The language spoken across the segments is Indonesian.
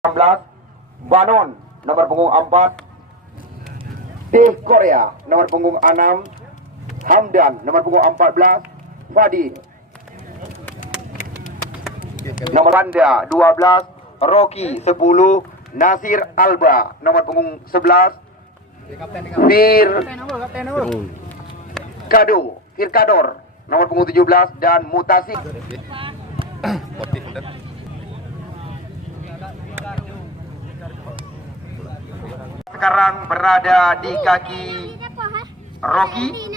16 Banon nomor punggung 4, Teh Korea nomor punggung 6, Hamdan nomor punggung 14, Fadil nomor Anda 12, Rocky 10, Nasir Alba nomor punggung 11, Firkador nomor punggung 17 dan Mutasi. Sekarang berada di kaki Rocky,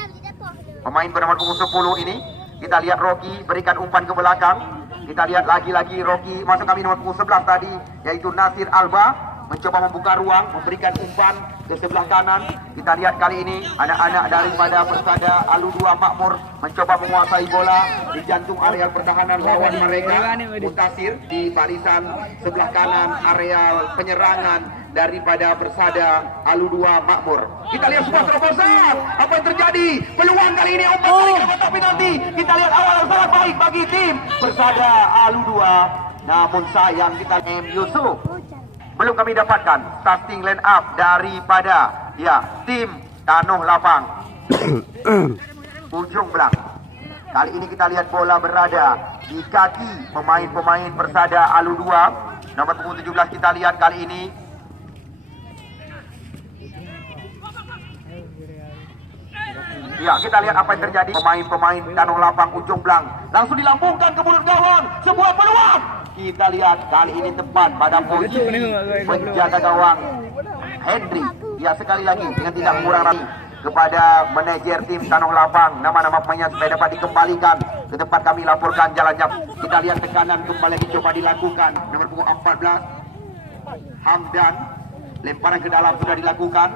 pemain bernomor punggung 10 ini. Kita lihat Rocky berikan umpan ke belakang. Kita lihat lagi-lagi Rocky masuk kami nomor punggung 11 tadi, yaitu Nasir Alba mencoba membuka ruang, memberikan umpan ke sebelah kanan. Kita lihat kali ini anak-anak daripada Persada Alu 2 Makmur mencoba menguasai bola di jantung area pertahanan lawan mereka. Mutasir di barisan sebelah kanan area penyerangan daripada Persada Alu 2 Makmur. Kita lihat sebuah terobosan. Apa yang terjadi? Peluang kali ini umpan dari kotak penalti. Kita lihat awal yang sangat baik bagi tim Persada Alu 2. Namun sayang kita M Yusuf belum kami dapatkan starting line up daripada tim Tanoh Lapang Ujung Belang. Kali ini kita lihat bola berada di kaki pemain-pemain Persada Alu 2 nomor punggung 17. Kita lihat kali ini kita lihat apa yang terjadi. Pemain-pemain Tanoh Lapang Ujung Belang langsung dilambungkan ke mulut gawang. Sebuah peluang. Kita lihat kali ini tepat pada posisi penjaga gawang Hendry. Sekali lagi dengan tidak kurang lagi kepada manajer tim Tanoh Lapang nama-nama pemainnya supaya dapat dikembalikan ke tempat kami laporkan jalannya. Kita lihat tekanan kembali lagi coba dilakukan. Nomor punggung 14 Hamdan, lemparan ke dalam sudah dilakukan.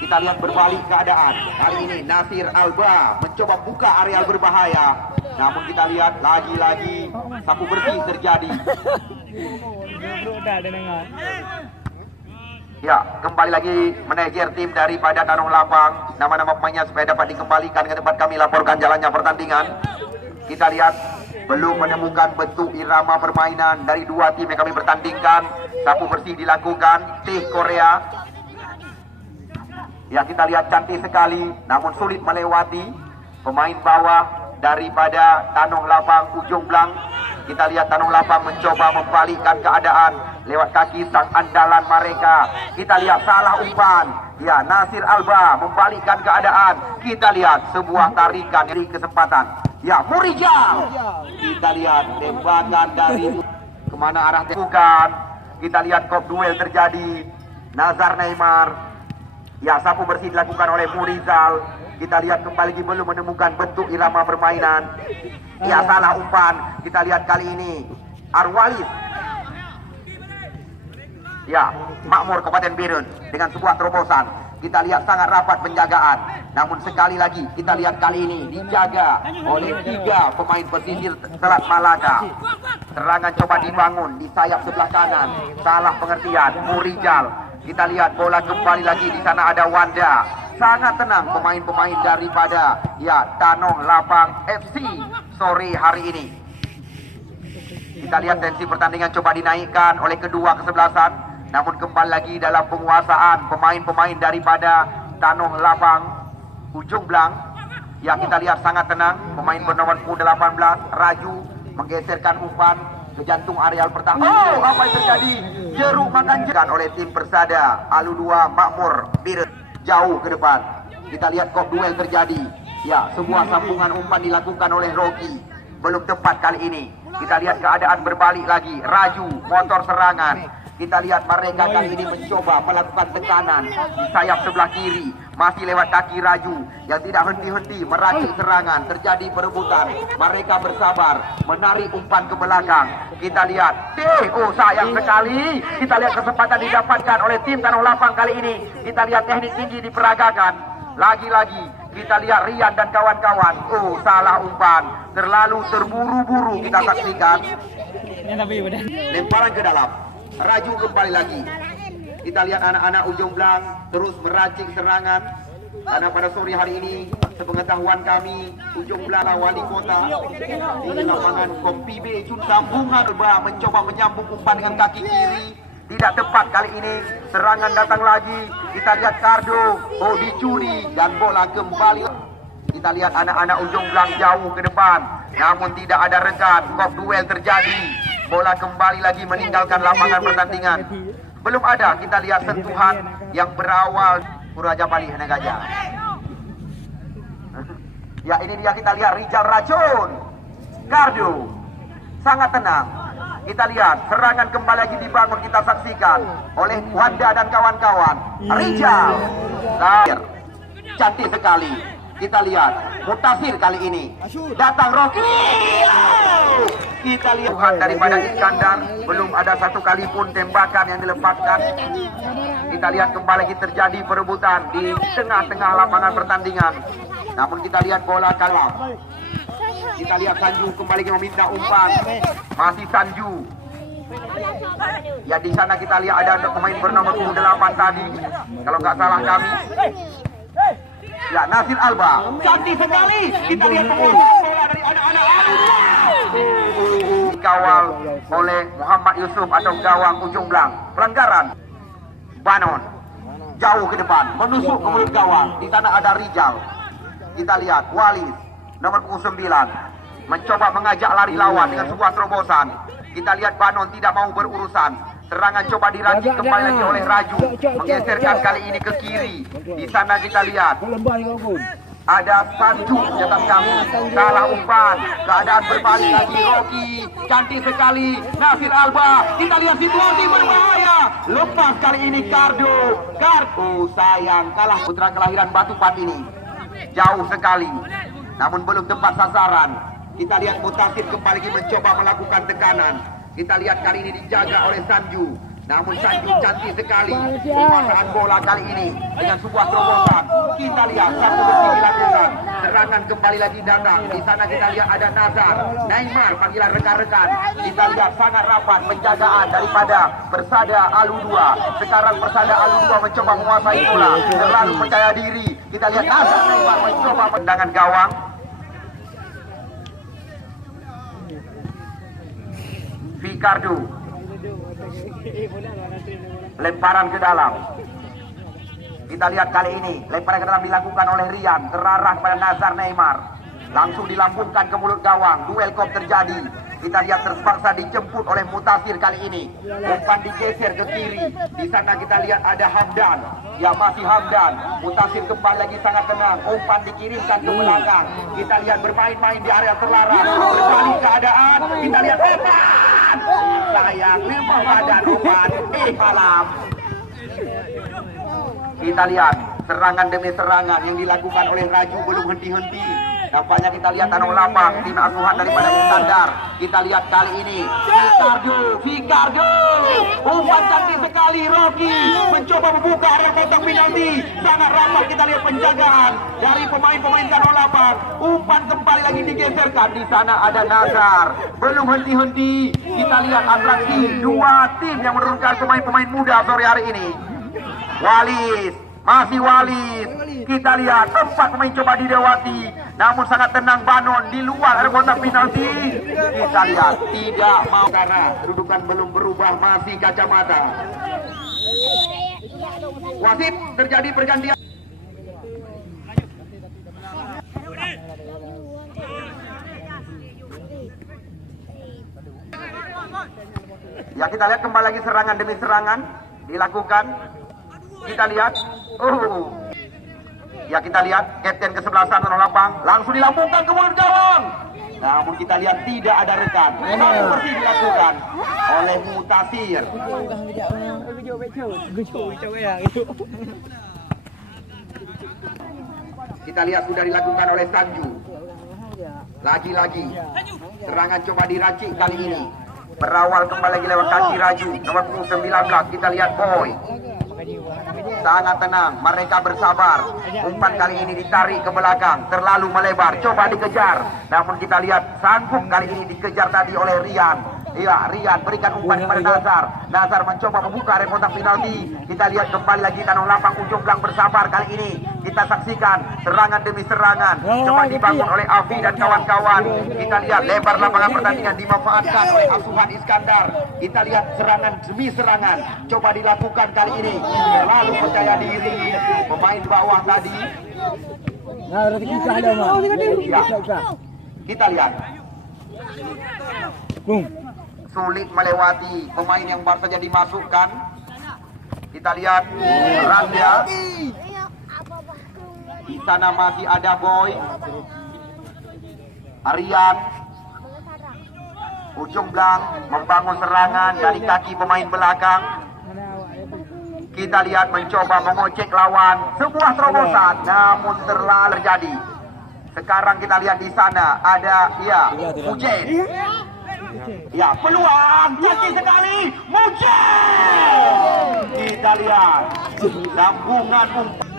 Kita lihat berbalik keadaan. Kali ini Nasir Alba mencoba buka areal berbahaya. Namun kita lihat lagi-lagi sapu bersih terjadi. Kembali lagi manajer tim daripada Tanoh Lapang, nama-nama pemainnya supaya dapat dikembalikan ke tempat kami laporkan jalannya pertandingan. Kita lihat belum menemukan bentuk irama permainan dari dua tim yang kami bertandingkan. Sapu bersih dilakukan Teh Korea. Kita lihat cantik sekali, namun sulit melewati pemain bawah daripada Tanoh Lapang Ujung Belang. Kita lihat Tanoh Lapang mencoba membalikkan keadaan lewat kaki sang andalan mereka. Kita lihat salah umpan. Nasir Alba membalikkan keadaan. Kita lihat sebuah tarikan dari kesempatan. Murijal. Kita lihat tembakan dari kemana arah tembakan. Kita lihat kop duel terjadi. Nazar Neymar. Sapu bersih dilakukan oleh Murijal. Kita lihat kembali lagi belum menemukan bentuk irama permainan. Salah umpan. Kita lihat kali ini Arwalis. Makmur Kabupaten Birun dengan sebuah terobosan. Kita lihat sangat rapat penjagaan. Namun sekali lagi kita lihat kali ini dijaga oleh 3 pemain pesisir Selat Malaka. Serangan coba dibangun di sayap sebelah kanan. Salah pengertian Murijal. Kita lihat bola kembali lagi di sana ada Wanda. Sangat tenang pemain-pemain daripada Tanoh Lapang FC sore hari ini. Kita lihat tensi pertandingan coba dinaikkan oleh kedua kesebelasan. Namun kembali lagi dalam penguasaan pemain-pemain daripada Tanoh Lapang Ujung Belang. Kita lihat sangat tenang. Pemain bernomor 18 Raju menggeserkan umpan ke jantung areal pertahanan. Apa yang terjadi? Jeruk makan jekan oleh tim Persada Alu 2 Makmur Birun. Jauh ke depan. Kita lihat kop duel yang terjadi. Sebuah sambungan umpan dilakukan oleh Rocky. Belum tepat kali ini. Kita lihat keadaan berbalik lagi. Raju motor serangan. Kita lihat mereka kali ini mencoba melakukan tekanan di sayap sebelah kiri. Masih lewat kaki Raju yang tidak henti-henti meracik serangan. Terjadi perebutan. Mereka bersabar menarik umpan ke belakang. Kita lihat sayang sekali. Kita lihat kesempatan didapatkan oleh tim Tanoh Lapang kali ini. Kita lihat teknik tinggi diperagakan. Lagi-lagi kita lihat Rian dan kawan-kawan. Salah umpan. Terlalu terburu-buru kita saksikan. Lemparan ke dalam. Raju kembali lagi. Kita lihat anak-anak Ujung Belang terus meracik serangan. Karena pada sore hari ini Sepengetahuan kami, ujung belakang wali kota di lapangan Kompi B Jun sambungan mencoba menyambung umpan dengan kaki kiri. Tidak tepat kali ini. Serangan datang lagi. Kita lihat Cardo. Oh, dicuri dan bola kembali. Kita lihat anak-anak ujung belang jauh ke depan. Namun tidak ada rekan. Kop duel terjadi. Bola kembali lagi meninggalkan lapangan pertandingan. Belum ada. Kita lihat sentuhan yang berawal Raja Bali Hendak Gajah. Ya, ini dia kita lihat Rijal Racun. Cardo sangat tenang. Kita lihat serangan kembali lagi dibangun, kita saksikan oleh Wanda dan kawan-kawan. Rijal cantik sekali. Kita lihat Mutasir kali ini datang Rocky. Kita lihat daripada Iskandar, belum ada satu kali pun tembakan yang dilepaskan. Kita lihat kembali lagi terjadi perebutan di tengah-tengah lapangan pertandingan. Namun kita lihat bola kalah. Kita lihat Sanju kembali meminta umpan. Masih Sanju. Ya, di sana kita lihat ada pemain bernomor 28 tadi. Kalau nggak salah kami. Ya, Nasir Alba. Cantik sekali. Kita lihat penguasaan bola dari anak-anak. Dikawal oleh Muhammad Yusuf atau gawang ujung belang. Pelanggaran. Banon. Jauh ke depan. Menusuk ke mulut gawang. Di sana ada Rijal. Kita lihat Walis nomor 9 mencoba mengajak lari lawan dengan sebuah terobosan. Kita lihat Banon tidak mau berurusan. Serangan coba diracik kembali lagi oleh Raju, menggeserkan kali ini ke kiri. Di sana kita lihat ada Sanju catatan kami, salah umpan. Keadaan berbalik lagi. Rocky cantik sekali. Nasir Alba. Kita lihat situasi berbahaya. Lepas kali ini Cardo. Sayang kalah putra kelahiran Batu Pat ini. Jauh sekali, namun belum tepat sasaran. Kita lihat Mutasir kembali lagi mencoba melakukan tekanan. Kita lihat kali ini dijaga oleh Sanju. Namun Sanju cantik sekali. Penguasaan bola kali ini dengan sebuah terobosan. Kita lihat satu bersih dilakukan. Serangan kembali lagi datang. Di sana kita lihat ada Nazar, Neymar panggilan rekan-rekan. Kita lihat sangat rapat penjagaan daripada Persada Alu 2. Sekarang Persada Alu 2 mencoba menguasai bola. Terlalu percaya diri. Kita lihat Nazar Neymar mencoba tendangan gawang. Ricardo. Lemparan ke dalam. Kita lihat kali ini lemparan ke dalam dilakukan oleh Rian, terarah pada Nazar Neymar. Langsung dilambungkan ke mulut gawang. Duel kop terjadi. Kita lihat terpaksa dijemput oleh Mutasir kali ini. Umpan digeser ke kiri. Di sana kita lihat ada Hamdan. Ya, masih Hamdan. Mutasir kembali lagi sangat tenang. Umpan dikirimkan ke belakang. Kita lihat bermain-main di area terlarang. Berbalik keadaan. Kita lihat umpan. Sayang, memang badan umpan. Malam. Kita lihat serangan demi serangan yang dilakukan oleh Raju belum henti-henti. Nampaknya kita lihat tanah lapang tim asuhan daripada Iskandar. Kita lihat kali ini Ricardo. Umpan cantik sekali. Rocky mencoba membuka area kotak penalti. Sangat rapat kita lihat penjagaan dari pemain-pemain tanah lapang. Umpan kembali lagi digeserkan. Di sana ada Nazar. Belum henti-henti. Kita lihat atraksi dua tim yang menurunkan pemain-pemain muda sore hari ini. Walis, masih Walis. Kita lihat tempat pemain coba didewati. Namun sangat tenang Banon di luar area kotak penalti. Kita lihat tidak mau karena kedudukan belum berubah, masih kacamata. Wasit terjadi pergantian. Ya, kita lihat kembali lagi serangan demi serangan dilakukan. Kita lihat, ya kita lihat kapten kesebelasan tanah lapang langsung dilambungkan ke mulut gawang. Namun kita lihat tidak ada rekan. Seperti dilakukan oleh Mutasir. Kita lihat sudah dilakukan oleh Sanju. Lagi-lagi serangan coba diracik kali ini. Berawal kembali lagi lewat kaki Raju nomor 19. Kita lihat Boy. Sangat tenang, mereka bersabar. Umpan kali ini ditarik ke belakang, terlalu melebar, coba dikejar. Namun kita lihat sanggup kali ini dikejar tadi oleh Rian. Iya, Rian berikan umpan kepada Nazar. Nazar mencoba membuka area kontak penalti. Kita lihat kembali lagi tanah lapang ujung belang bersabar kali ini. Kita saksikan serangan demi serangan. Coba dibangun oleh Afi dan kawan-kawan. Kita lihat lebar lapangan pertandingan dimanfaatkan oleh Asuhan Iskandar. Kita lihat serangan demi serangan. Coba dilakukan kali ini. Lalu percaya diri pemain bawah tadi. Nah, berarti kita ada mah. Ya. Kita lihat. Sulit melewati pemain yang baru saja dimasukkan. Kita lihat Randa. Di sana masih ada Boy, Aryan. Ujung belang membangun serangan dari kaki pemain belakang. Kita lihat mencoba mengocek lawan. Sebuah terobosan namun terlalu terjadi. Sekarang kita lihat di sana ada Mujen. Ya, peluang cantik sekali Mujen. Kita lihat sambungan umpan.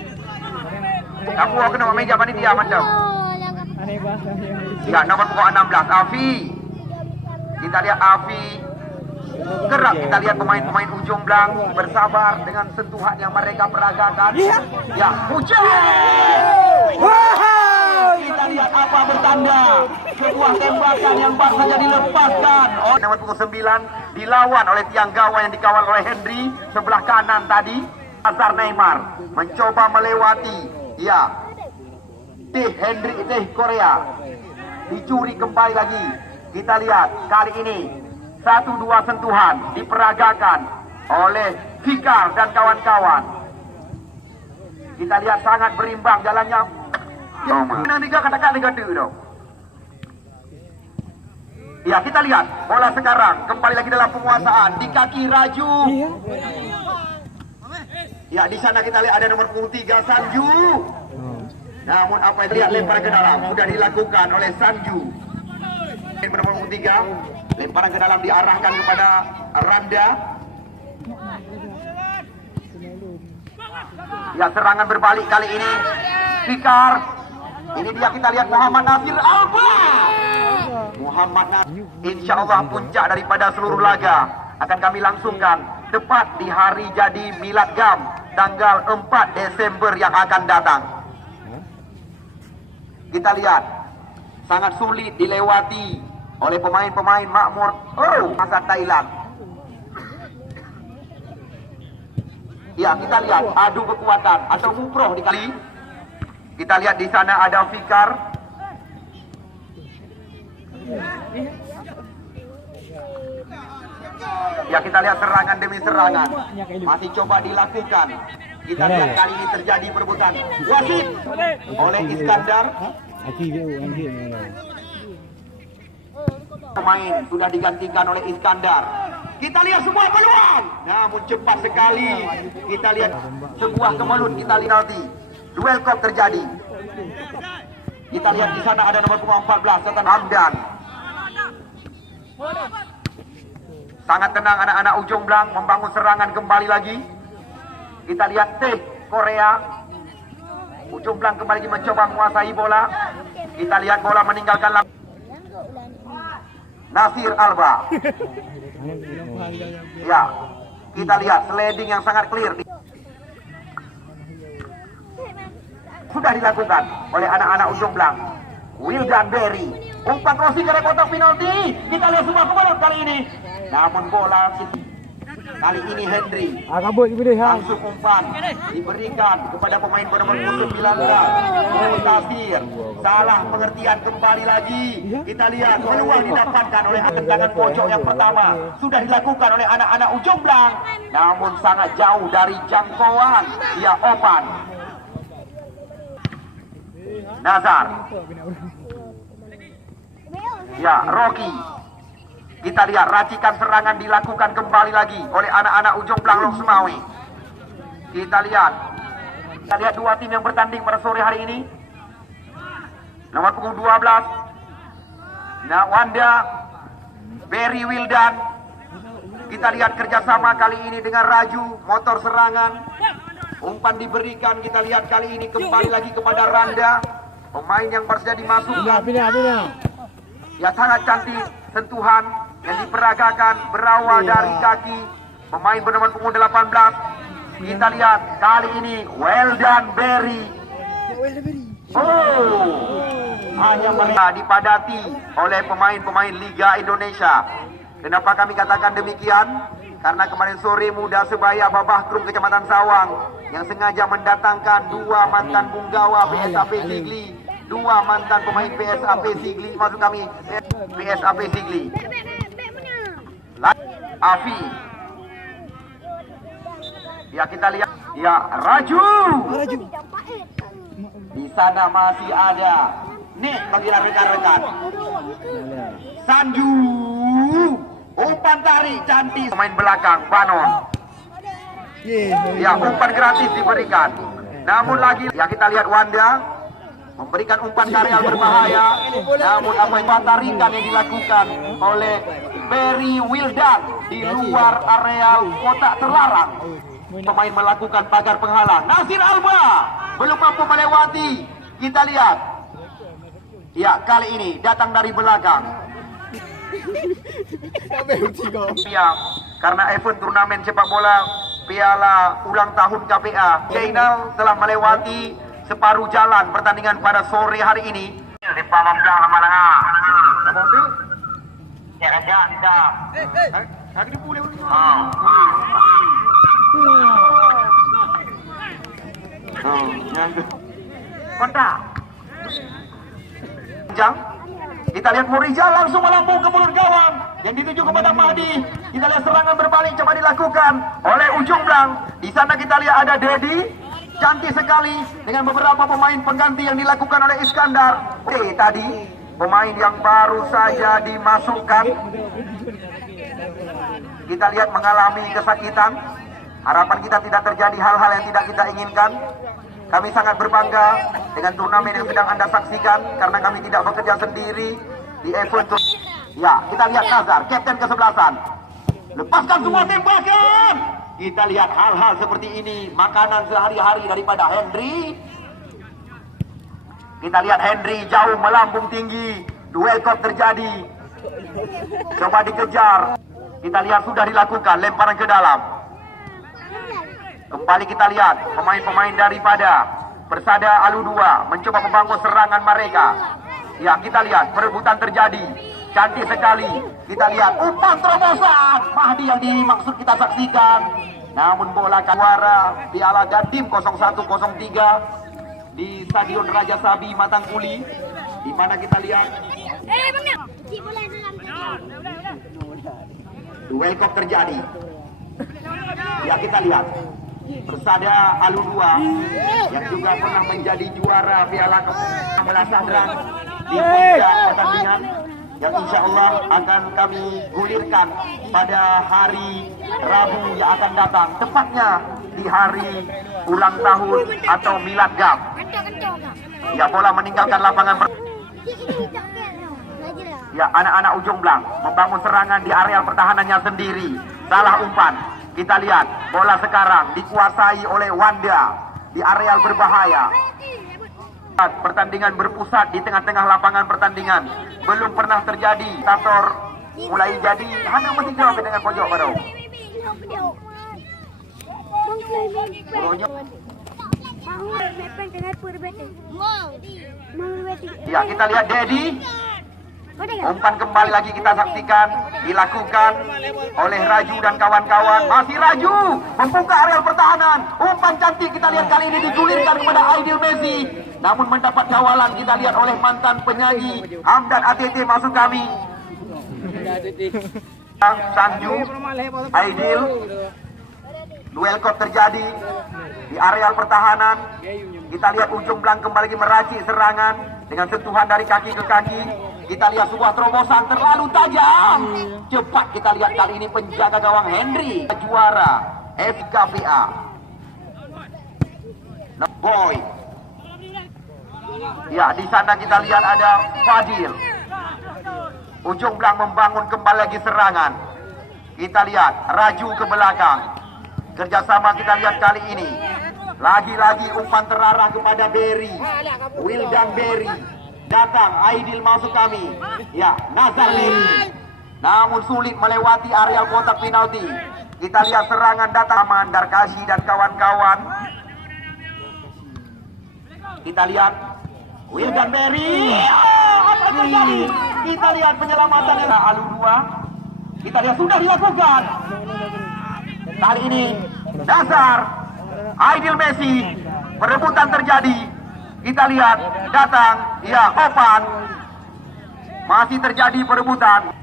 Kamu kena meja panitia macam. Ya, nomor pokok 16 Afi. Kita lihat Afi. Gerak kita lihat pemain-pemain ujung belang bersabar dengan sentuhan yang mereka peragakan. Ya, Mujen. Kita lihat apa bertanda. Sebuah tembakan yang baru saja dilepaskan. Nomor pukul 9 dilawan oleh tiang gawang yang dikawal oleh Henry sebelah kanan tadi. Azhar Neymar mencoba melewati. Ya, Henry Korea dicuri kembali lagi. Kita lihat kali ini 1-2 sentuhan diperagakan oleh Fikar dan kawan-kawan. Kita lihat sangat berimbang jalannya. Menang 3 katakan 3 dong. Ya, kita lihat bola sekarang kembali lagi dalam penguasaan di kaki Raju. Ya, di sana kita lihat ada nomor 3 Sanju. Namun apa yang lihat lempar ke dalam sudah dilakukan oleh Sanju. Nomor 3 lemparan ke dalam diarahkan kepada Randa. Ya, serangan berbalik kali ini Fikar. Ini dia kita lihat Muhammad Nasir Alba. Muhammad Nasir, insya Allah puncak daripada seluruh laga akan kami langsungkan tepat di hari jadi Milad Gam tanggal 4 Desember yang akan datang. Kita lihat sangat sulit dilewati oleh pemain-pemain makmur masa Thailand. Ya, kita lihat adu kekuatan atau umroh di kali. Kita lihat di sana ada Fikar. Ya, kita lihat serangan demi serangan masih coba dilakukan. Kita lihat kali ini terjadi perebutan wasit oleh Iskandar. Pemain sudah digantikan oleh Iskandar. Kita lihat semua peluang, namun cepat sekali. Kita lihat sebuah kemelut. Kita lihat nanti duel kop terjadi. Kita lihat di sana ada nomor 14 Sultan Hamdan. Sangat tenang anak-anak ujung belang membangun serangan kembali lagi. Kita lihat Korea. Ujung belang kembali lagi mencoba menguasai bola. Kita lihat bola meninggalkan Nasir Alba. Ya, kita lihat sliding yang sangat clear. Sudah dilakukan oleh anak-anak ujung belang. Wildan Berry, umpan crossing ke kotak penalti. Kita lihat semua kemudian kali ini. Namun bola kali ini Henry langsung umpan diberikan kepada pemain bernomor 19 Tasir. Salah pengertian kembali lagi. Kita lihat peluang didapatkan oleh tendangan pojok yang pertama sudah dilakukan oleh anak-anak ujung belang, namun sangat jauh dari jangkauan. Ya, Opan Nazar. Ya, Rocky. Kita lihat racikan serangan dilakukan kembali lagi oleh anak-anak ujung belang Long Semawi. Kita lihat dua tim yang bertanding pada sore hari ini. Nomor punggung 12 Wanda Berry Wildan. Kita lihat kerjasama kali ini dengan Raju, motor serangan. Umpan diberikan, kita lihat kali ini kembali lagi kepada Randa, pemain yang baru saja dimasukkan. Ya, sangat cantik sentuhan. yang diperagakan berawal dari kaki pemain bernomor punggung 18. Kita lihat kali ini well done Berry. Hanya mereka dipadati oleh pemain-pemain Liga Indonesia. Kenapa kami katakan demikian? Karena kemarin sore Muda Sebaya Babah Krum Kecamatan Sawang yang sengaja mendatangkan dua mantan punggawa PSAP Sigli, dua mantan pemain PSAP Sigli, maksud kami PSAP Sigli. Afi. Ya kita lihat, ya Raju. Di sana masih ada nih bagi rekan-rekan. Sanju. Umpan tarik cantik pemain belakang Banon. Ya umpan gratis diberikan. Namun lagi ya kita lihat Wanda memberikan umpan karya berbahaya. Namun apa yang tarikan yang dilakukan oleh Berry Wildan di luar area kotak terlarang. Pemain melakukan pagar penghalang. Nasir Alba belum mampu melewati. Kita lihat. Ya kali ini datang dari belakang. Ya, karena event turnamen sepak bola Piala Ulang Tahun KPA, Jainal telah melewati separuh jalan pertandingan pada sore hari ini. Di Pamam Jang Malanga. Apa itu? Ya raja tidak. Lagi boleh. Kontak. Jang. Kita lihat Murija langsung melambung ke mulut gawang yang dituju kepada Mahdi. Kita lihat serangan berbalik coba dilakukan oleh Ujung Blang. Di sana kita lihat ada Dedi, cantik sekali dengan beberapa pemain pengganti yang dilakukan oleh Iskandar. Oke, tadi pemain yang baru saja dimasukkan. Kita lihat mengalami kesakitan. Harapan kita tidak terjadi hal-hal yang tidak kita inginkan. Kami sangat berbangga dengan turnamen yang sedang Anda saksikan karena kami tidak bekerja sendiri di event. Ya, kita lihat Nazar, kapten kesebelasan. Lepaskan semua tembakan. Kita lihat hal-hal seperti ini, makanan sehari-hari daripada Henry. Kita lihat Henry jauh melambung tinggi. Duel kop terjadi. Coba dikejar. Kita lihat sudah dilakukan lemparan ke dalam. Kembali kita lihat pemain-pemain daripada Persada Alu 2 mencoba membangun serangan mereka. Ya kita lihat perebutan terjadi. Cantik sekali. Kita lihat umpan terobosan Mahdi yang dimaksud kita saksikan. Namun bola juara Piala Dandim 0103 di Stadion Raja Sabi Matangkuli, di mana kita lihat duel kop terjadi. Ya kita lihat Persada Alu 2 yang juga pernah menjadi juara Piala Kepala di puncak pertandingan yang insya Allah akan kami gulirkan pada hari Rabu yang akan datang, tepatnya di hari ulang tahun atau milad gam. Ya bola meninggalkan lapangan. Ya anak-anak Ujung Blang membangun serangan di areal pertahanannya sendiri. Salah umpan. Kita lihat bola sekarang dikuasai oleh Wanda di areal berbahaya. Pertandingan berpusat di tengah-tengah lapangan pertandingan. Belum pernah terjadi. Tator mulai jadi. Hanya mesti jawab dengan pojok baru. Ya kita lihat Dedi. Umpan kembali lagi kita saksikan dilakukan oleh Raju dan kawan-kawan. Masih Raju membuka areal pertahanan. Umpan cantik kita lihat kali ini digulirkan kepada Aidil Messi. Namun mendapat kawalan kita lihat oleh mantan penyanyi Hamdan ATT maksud kami. Sanju, Aidil. Duel kop terjadi di areal pertahanan. Kita lihat Ujung Blang kembali lagi meracik serangan dengan sentuhan dari kaki ke kaki. Kita lihat sebuah terobosan terlalu tajam. Cepat kita lihat kali ini penjaga gawang Henry. Juara FKPA. Boy. Ya di sana kita lihat ada Fadil. Ujung Blang membangun kembali lagi serangan. Kita lihat Raju ke belakang. Kerjasama kita lihat kali ini. Lagi-lagi umpan terarah kepada Berry. Wildan Berry. Datang Aidil masuk kami. Ya Nazar Berry. namun sulit melewati area kotak penalti. Kita lihat serangan datang Mandar Kasi dan kawan-kawan. Kita lihat Wildan Berry. Apa terjadi? Kita lihat penyelamatan yang Alu 2. Kita lihat sudah dilakukan. Kali ini dasar Aidil Messi. Perebutan terjadi. Kita lihat datang. Ya, Opan. Masih terjadi perebutan.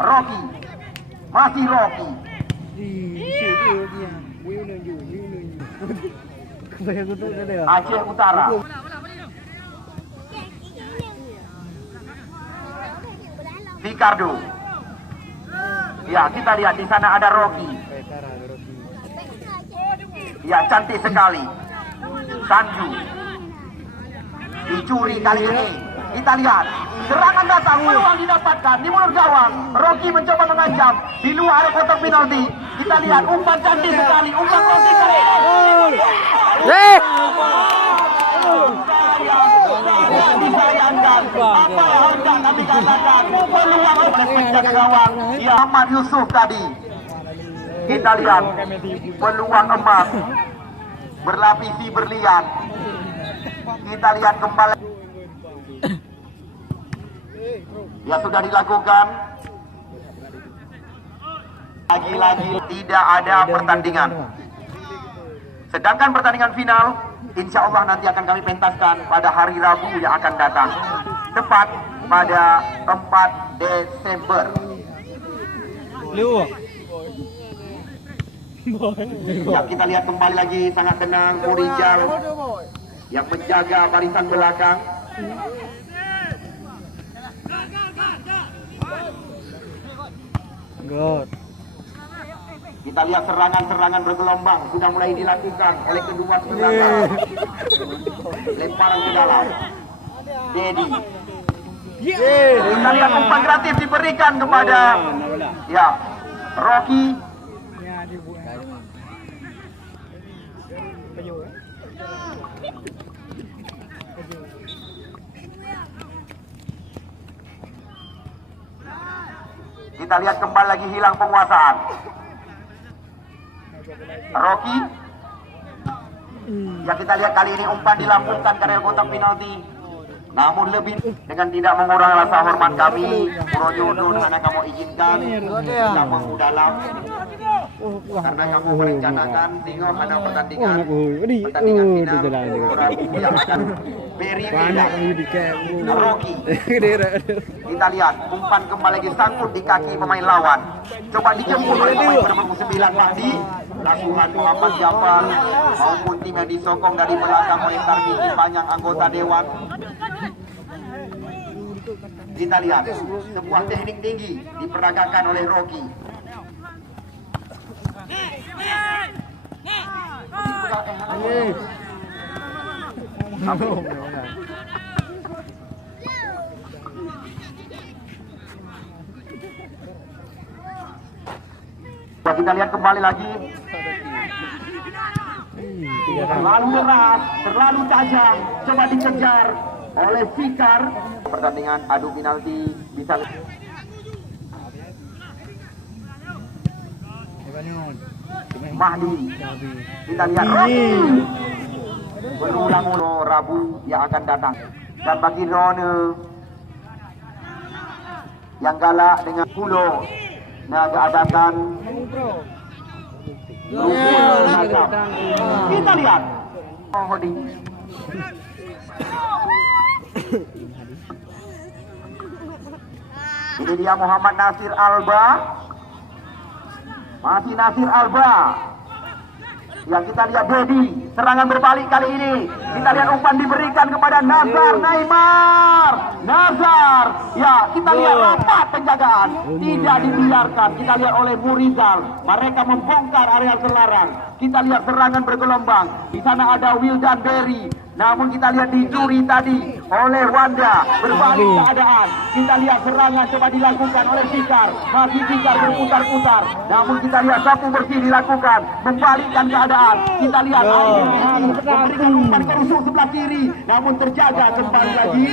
Rocky. Masih Rocky. Aceh Utara. Ricardo. Ya, kita lihat di sana ada Rocky. Ya, cantik sekali. Sanju. Dicuri kali ini. Kita lihat serangan datang, peluang didapatkan di mulut gawang. Rocky mencoba mengancam di luar area kotak penalti. Kita lihat umpan cantik sekali, umpan Rocky kali ini. Disayangkan apa yang hendak kami katakan, peluang oleh penjaga gawang ya Ahmad Yusuf tadi. Kita lihat peluang emas berlapisi berlian. Kita lihat kembali. Ya, sudah dilakukan. Lagi-lagi tidak ada pertandingan. Sedangkan pertandingan final insya Allah nanti akan kami pentaskan pada hari Rabu yang akan datang, tepat pada 4 Desember. Ya, kita lihat kembali lagi sangat tenang Murijal yang menjaga barisan belakang. Kita lihat serangan-serangan bergelombang sudah mulai dilakukan oleh kedua serangan. Lemparan ke dalam. Dedi. Kita lihat umpan gratis diberikan kepada ya Rocky. Kita lihat kembali lagi hilang penguasaan. Rocky. Ya, kita lihat kali ini umpan dilambungkan ke area kotak penalti. Namun lebih dengan tidak mengurangi rasa hormat kami, Projodo dengan kamu izinkan kamu dalam karena kamu merencanakan tengok ada pertandingan final Rabu yang akan beri Rocky. Kita lihat umpan kembali lagi sangkut di kaki pemain lawan. Coba dijemput oleh pemain berpunggung 9 Mahdi. Lasuhan Muhammad Jafar maupun tim yang disokong dari belakang oleh Tarmiji Panjang anggota Dewan. Kita lihat sebuah teknik tinggi diperagakan oleh Rocky. Kita lihat kembali lagi. Terlalu keras, terlalu tajam, coba dikejar oleh Fikar. Pertandingan adu penalti bisa Mahdi. Kita lihat Rocky berulang-ulang Rabu yang akan datang. Dan bagi Rone yang galak dengan Pulau naga adakan kita lihat Hodi. Ini dia Muhammad Nasir Alba. Masih Nasir Alba. Yang kita lihat Dedi. Serangan berbalik kali ini. Kita lihat umpan diberikan kepada Nazar Neymar. Nazar. Ya, kita lihat rapat penjagaan. Tidak dibiarkan. Kita lihat oleh Murizal. Mereka membongkar area terlarang. Kita lihat serangan bergelombang. Di sana ada Wildan Berry. Namun kita lihat dicuri tadi oleh Wanda. Berbalik keadaan. Kita lihat serangan coba dilakukan oleh Fikar. Masih Fikar berputar-putar. Namun kita lihat sapu bersih dilakukan. Membalikkan keadaan. Kita lihat memberikan umpan ke rusuk sebelah kiri. Namun terjaga kembali lagi.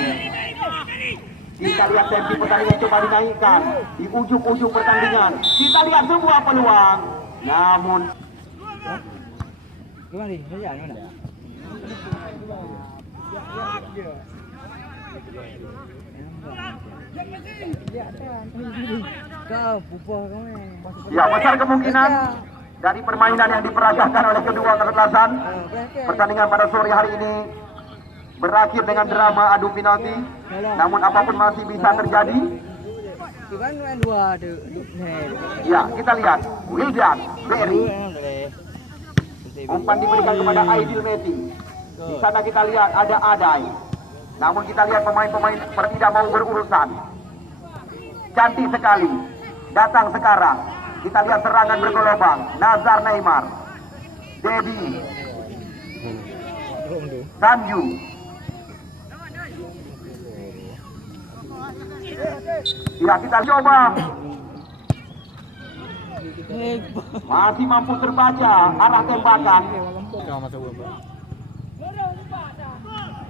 Kita lihat tempi pertandingan coba dinaikkan di ujung-ujung pertandingan. Kita lihat sebuah peluang, namun Gimana nih? Mana? Kau pupah kau ya besar kemungkinan dari permainan yang diperagakan oleh kedua kesebelasan pertandingan pada sore hari ini berakhir dengan drama adu penalti. Namun apapun masih bisa terjadi. Ya, kita lihat Wildan Berry. Umpan diberikan kepada Aidil Meti. Di sana kita lihat ada Adai. Namun kita lihat pemain-pemain tidak mau berurusan. Cantik sekali. Datang sekarang. Kita lihat serangan bergelombang. Nazar Neymar. Dedi. Sanju. Ya, kita coba. Masih mampu terbaca arah tembakan.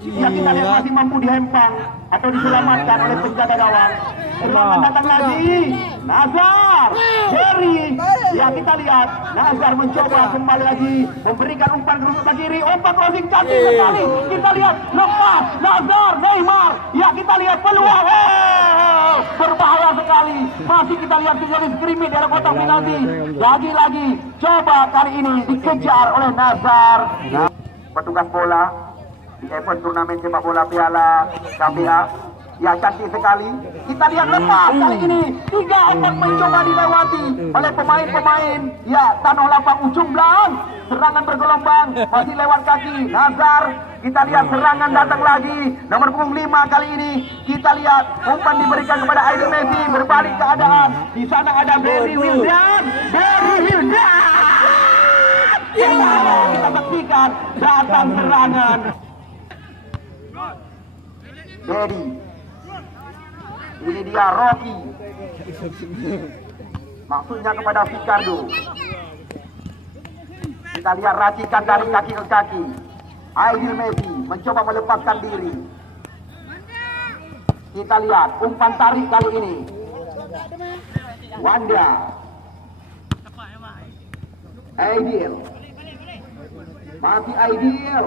Ya, kita lihat masih mampu dihempang atau diselamatkan oleh penjaga gawang. Serangan datang lagi. Nazar, Jerry. Ya, kita lihat Nazar mencoba kembali lagi memberikan umpan ke kiri. Umpan crossing cantik sekali. Kita lihat lepas Nazar, Neymar. Ya, kita lihat peluang. Berbahaya sekali. Masih kita lihat terjadi skrimmage dari kotak penalti. Lagi-lagi coba kali ini dikejar oleh Nazar. Nah, petugas bola di event turnamen sepak bola Piala KPA. Ya, cantik sekali. Kita lihat lepas kali ini. 3 ekor mencoba dilewati oleh pemain-pemain. Ya, tanah lapang ujung belang. Serangan bergelombang masih lewat kaki Nazar. Kita lihat serangan datang lagi. Nomor punggung 5 kali ini. Kita lihat umpan diberikan kepada Aidil Messi. Berbalik keadaan. Di sana ada Berry Wildan. Ya, kita saksikan datang serangan. Dedi. Ini dia Rocky. Maksudnya kepada Ricardo. Kita lihat racikan dari kaki ke kaki. Aidil Messi mencoba melepaskan diri. Kita lihat umpan tarik kali ini. Wanda. Aidil. Masih Aidil.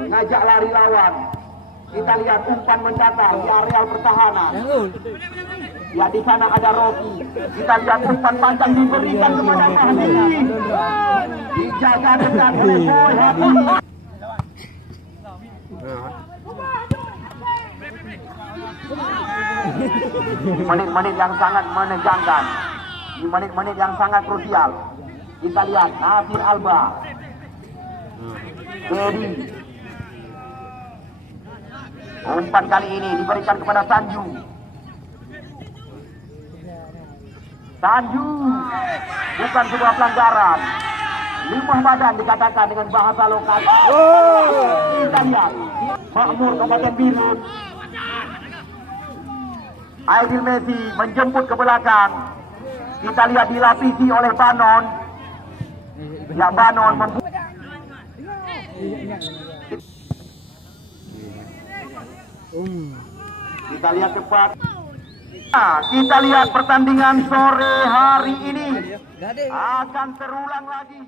Mengajak lari lawan. Kita lihat umpan mendatar di areal pertahanan. Ya, di sana ada Rocky. Kita lihat umpan panjang diberikan kepada Mahdi. Dijaga dengan oleh Boy Hadi. Menit-menit yang sangat menegangkan. Di menit-menit yang sangat krusial. Kita lihat Nasir Alba. Dedi. Umpan kali ini diberikan kepada Sanju. Sanju bukan sebuah pelanggaran. Limbah badan dikatakan dengan bahasa lokal. Kita lihat Makmur Kabupaten Birun. Aidil Messi menjemput ke belakang. Kita lihat dilapisi oleh Banon. Ya, Banon kita lihat cepat. Nah, kita lihat pertandingan sore hari ini akan terulang lagi.